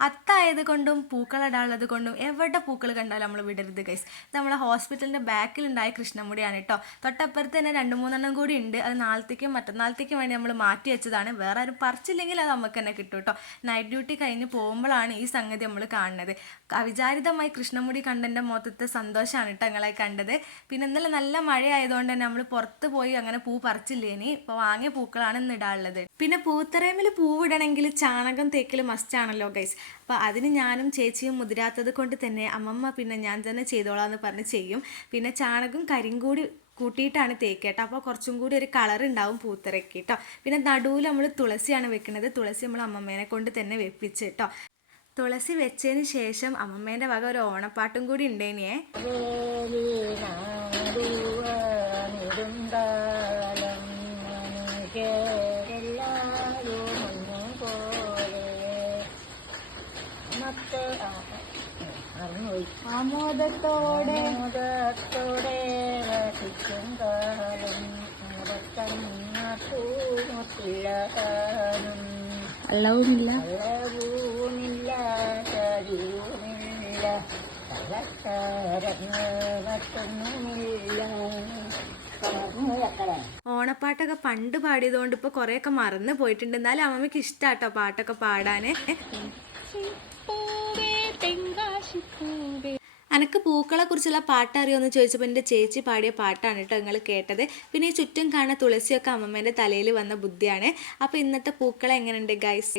അത്തായത് കൊണ്ടും പൂക്കളിടാനുള്ളത് കൊണ്ടും എവിടെ പൂക്കൾ കണ്ടാലും നമ്മൾ വിടരുത് ഗൈസ് നമ്മളെ ഹോസ്പിറ്റലിന്റെ ബാക്കിലുണ്ടായ കൃഷ്ണമുടിയാണ് കേട്ടോ തൊട്ടപ്പുറത്ത് തന്നെ രണ്ട് മൂന്നെണ്ണം കൂടി ഉണ്ട്. അത് നാളത്തേക്കും മറ്റന്നാളത്തേക്കും വേണ്ടി നമ്മൾ മാറ്റി വെച്ചതാണ്. വേറെ ആരും പറിച്ചില്ലെങ്കിൽ അത് നമുക്ക് തന്നെ കിട്ടും കേട്ടോ നൈറ്റ് ഡ്യൂട്ടി കഴിഞ്ഞ് പോകുമ്പോഴാണ് ഈ സംഗതി നമ്മൾ കാണുന്നത്. അവിചാരിതമായി കൃഷ്ണമുടി കണ്ടന്റെ മൊത്തത്തെ സന്തോഷമാണ് കേട്ടോ ഞങ്ങളെ കണ്ടത്. പിന്നെ ഇന്നലെ നല്ല മഴയായതുകൊണ്ട് തന്നെ നമ്മൾ പുറത്ത് പോയി അങ്ങനെ പൂ പറിച്ചില്ലേ ഇനി? ഇപ്പോൾ വാങ്ങിയ പൂക്കളാണ് ഇന്ന് ഇടാനുള്ളത്. പിന്നെ പൂത്തറേമിൽ പൂവിടണമെങ്കിൽ ചാണകം തേക്കൽ മസ്റ്റാണല്ലോ ഗൈസ് അപ്പോൾ അതിന് ഞാനും ചേച്ചിയും മുതിരാത്തത് കൊണ്ട് തന്നെ അമ്മമ്മ പിന്നെ ഞാൻ തന്നെ ചെയ്തോളാം എന്ന് പറഞ്ഞ് ചെയ്യും. പിന്നെ ചാണകം കരിയും കൂടി കൂട്ടിയിട്ടാണ് തേക്കേട്ടോ. അപ്പോൾ കുറച്ചും കൂടി ഒരു കളർ ഉണ്ടാവും പൂത്തിറക്കി കേട്ടോ പിന്നെ നടുവിൽ നമ്മൾ തുളസിയാണ് വെക്കുന്നത്. തുളസി നമ്മൾ അമ്മമ്മേനെ കൊണ്ട് തന്നെ വെപ്പിച്ച് കേട്ടോ തുളസി വെച്ചതിന് ശേഷം അമ്മമ്മേന്റെ വക ഒരു ഓണപ്പാട്ടും കൂടി ഉണ്ടേനിയേ. മനുഷ്യരെല്ലാവരും ആമോദത്തോടെ മോദത്തോടെ വസിക്കും കാലം. പൂമുട്ടില്ലാനും ഓണപ്പാട്ടൊക്കെ പണ്ട് പാടിയതുകൊണ്ട് ഇപ്പൊ കൊറേയൊക്കെ മറന്നു പോയിട്ടുണ്ട്. എന്നാലും അമ്മമ്മക്ക് ഇഷ്ടാട്ടോ പാട്ടൊക്കെ പാടാന്. അനക്ക് പൂക്കളെ കുറിച്ചുള്ള പാട്ട് അറിയുമെന്ന് ചോദിച്ചപ്പോൾ എന്റെ ചേച്ചി പാടിയ പാട്ടാണ് കേട്ടോ നിങ്ങൾ കേട്ടത്. പിന്നെ ഈ ചുറ്റും കാണുന്ന തുളസിയൊക്കെ അമ്മമ്മേന്റെ തലയിൽ വന്ന ബുദ്ധിയാണ്. അപ്പോൾ ഇന്നത്തെ പൂക്കളെ എങ്ങനെയുണ്ട് ഗൈസ്